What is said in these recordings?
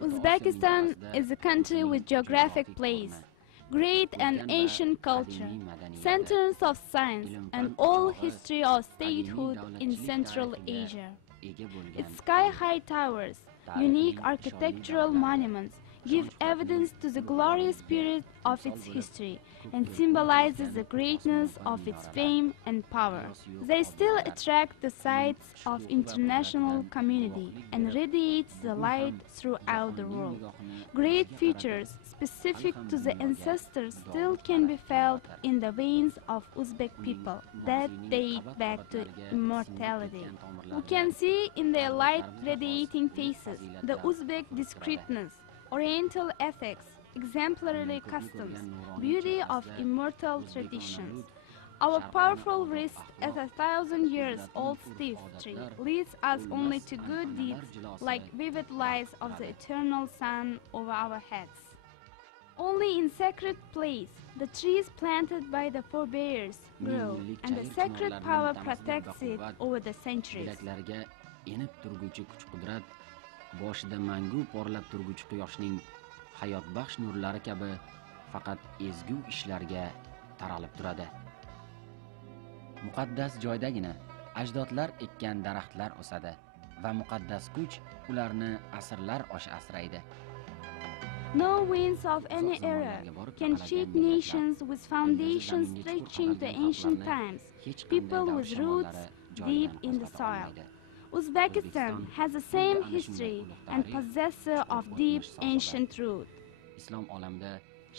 Uzbekistan is a country with geographic place, great and ancient culture, centers of science, and all history of statehood in Central Asia. Its sky-high towers, unique architectural monuments, give evidence to the glorious spirit of its history and symbolizes the greatness of its fame and power. They still attract the sights of international community and radiates the light throughout the world. Great features specific to the ancestors still can be felt in the veins of Uzbek people that date back to immortality. We can see in their light radiating faces the Uzbek discreetness, Oriental ethics, exemplary customs, beauty of immortal traditions. Our powerful wrist as a 1,000-year-old stiff tree leads us only to good deeds like vivid lights of the eternal sun over our heads. Only in sacred place the trees planted by the forebears grow, and the sacred power protects it over the centuries. Boshida mangu porlab turguchi quyoshning hayotbaxsh nurlari kabi faqat ezgu ishlarga taralib turadi. Muqaddas joydagina ajdodlar ekkan daraxtlar o'sadi va muqaddas kuch ularni asrlar asraydi. No winds of any era can shake nations with foundations stretching to ancient times, people with roots deep in the soil. Uzbekistan has the same history and possessor of deep ancient roots.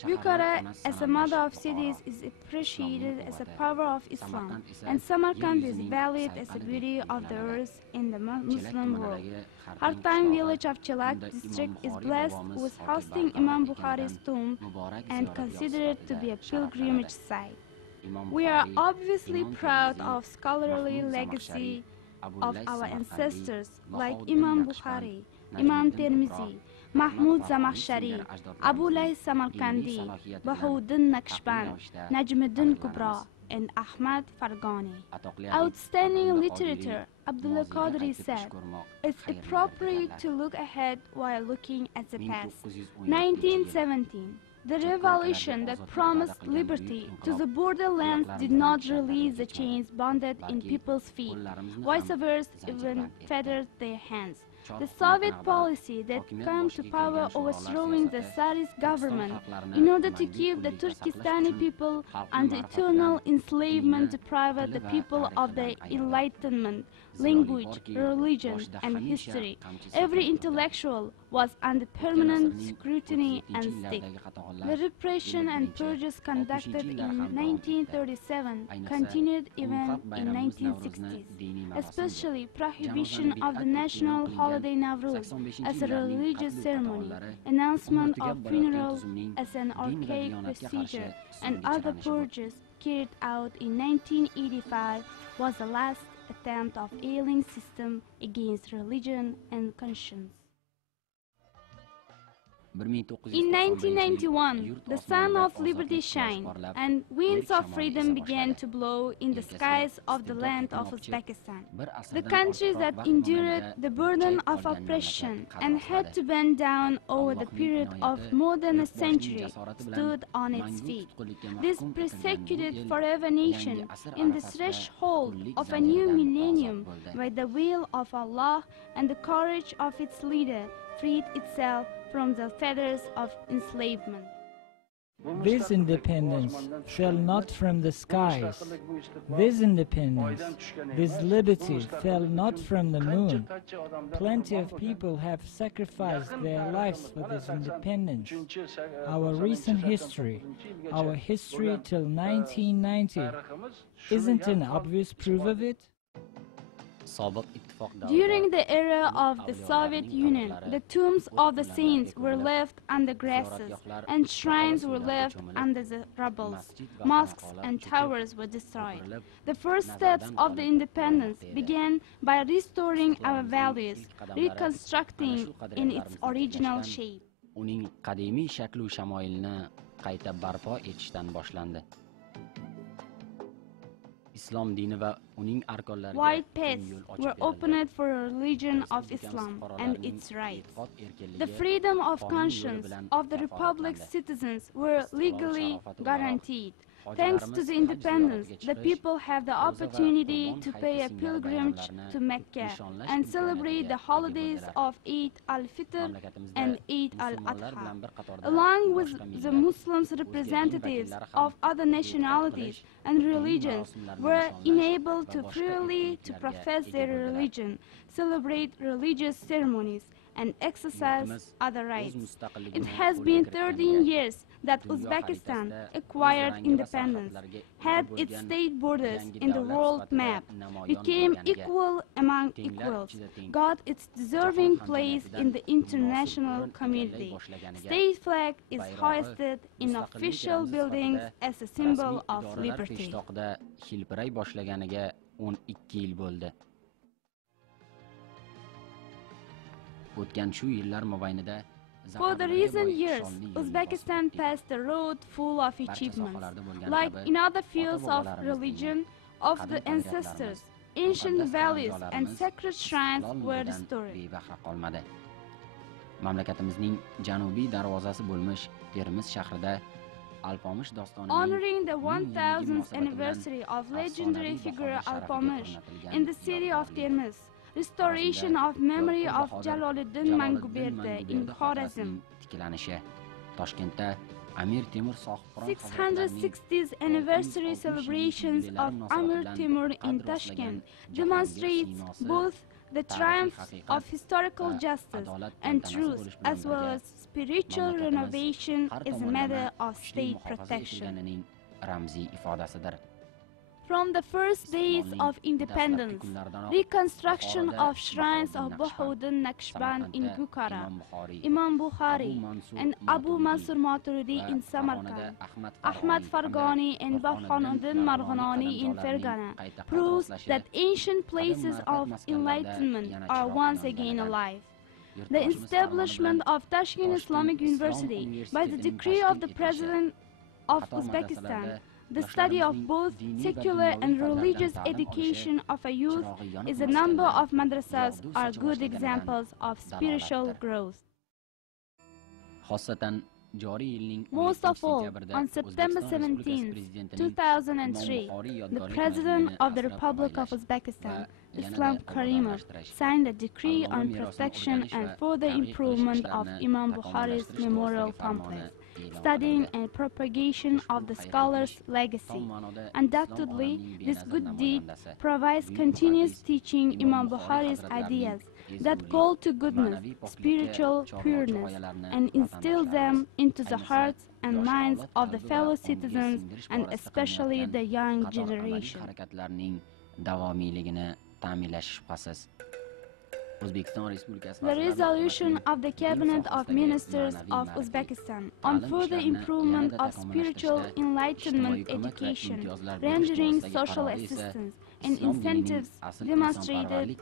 Bukhara, as a mother of cities, is appreciated as a power of Islam, and Samarkand is valued as the beauty of the earth in the Muslim world. Hartime village of Chelak district is blessed with hosting Imam Bukhari's tomb and considered to be a pilgrimage site. We are obviously proud of scholarly legacy of our ancestors like Imam Bukhari, Imam Tirmizi, Mahmud Zamakhshari, Abu Lais Samarkandi, Bahauddin Naqshband, Najmuddin Kubra, and Ahmad Farghani. Outstanding literature, Abdullah Qadri said, it's appropriate to look ahead while looking at the past. 1917. The revolution that promised liberty to the borderlands did not release the chains bonded in people's feet. Vice versa, even fettered their hands. The Soviet policy that came to power overthrowing the Tsarist government in order to keep the Turkestani people under eternal enslavement deprived the people of their enlightenment, language, religion, and history. Every intellectual was under permanent scrutiny and stick. The repression and purges conducted in 1937 continued even in 1960s, especially prohibition of the national holiday Nowruz as a religious ceremony, announcement of funerals as an archaic procedure, and other purges carried out in 1985 was the last attempt of ailing system against religion and conscience. In 1991, the sun of liberty shined, and winds of freedom began to blow in the skies of the land of Uzbekistan. The country that endured the burden of oppression and had to bend down over the period of more than a century stood on its feet. This persecuted forever nation in the threshold of a new millennium by the will of Allah and the courage of its leader freed itself from the fetters of enslavement. This independence fell not from the skies. This independence, this liberty fell not from the moon. Plenty of people have sacrificed their lives for this independence. Our recent history, our history till 1990, isn't an obvious proof of it? During the era of the Soviet Union, the tombs of the saints were left under grasses, and shrines were left under the rubble. Mosques and towers were destroyed. The first steps of the independence began by restoring our values, reconstructing in its original shape. Uning qadimiy shaklu shamoilni qayta barpo etishdan boshlandi. islom dini va uning arkonlariga Wide keng paths yo'l ochib were berildi. opened for a religion of Islam and its rights. The freedom of conscience of the Republic's citizens were legally guaranteed. Thanks to the independence, the people have the opportunity to pay a pilgrimage to Mecca and celebrate the holidays of Eid al-Fitr and Eid al-Adha. Along with the Muslims, representatives of other nationalities and religions were enabled to freely to profess their religion, celebrate religious ceremonies, and exercise other rights. It has been 13 years that Uzbekistan acquired independence, had its state borders in the world map, became equal among equals, got its deserving place in the international community. State flag is hoisted in official buildings as a symbol of liberty. Hilpiray boshlaganiga 12 yil bo'ldi. O'tgan shu yillar mobaynida For the recent years, Uzbekistan passed a road full of achievements. Like in other fields of religion, of the ancestors, ancient values and sacred shrines were restored. Mamlakatimizning janubiy darvozasi bo'lmish Termiz shahrida Alpomish dostonining honoring the 1000th anniversary of legendary figure Alpomish in the city of Termiz. Restoration of memory of Jaloliddin Manguberdi in Khorazm. Toshkentda Amir Temur sohibqiron 660th anniversary celebrations of Amir Temur in Tashkent demonstrates both the triumph of historical justice and truth as well as spiritual renovation is a matter of state protection. Ramziy ifodasidir. From the first days of independence, reconstruction of shrines of Bahuddin Naqshband in Bukhara, Imam Bukhari and Abu Mansur Maturidi in Samarkand, Ahmad Farghani and Bahauddin Marghanani in Fergana proves that ancient places of enlightenment are once again alive. The establishment of Tashkent Islamic University by the decree of the President of Uzbekistan, the study of both secular and religious education of a youth is a number of madrasas are good examples of spiritual growth. Most of all, on September 17, 2003, the President of the Republic of Uzbekistan, Islam Karimov, signed a decree on protection and further improvement of Imam Bukhari's memorial complex, studying and propagation of the scholar's legacy. Undoubtedly, this good deed provides continuous teaching Imam Bukhari's ideas that call to goodness, spiritual pureness, and instill them into the hearts and minds of the fellow citizens and especially the young generation. The resolution of the Cabinet of Ministers of Uzbekistan on further improvement of spiritual enlightenment education, rendering social assistance and incentives demonstrated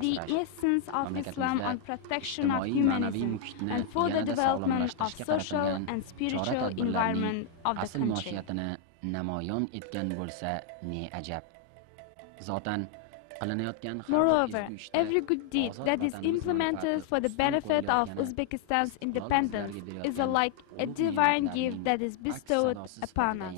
the essence of Islam on protection of humanism and for the development of social and spiritual environment of the country. Moreover, every good deed that is implemented for the benefit of Uzbekistan's independence is like a divine gift that is bestowed upon us.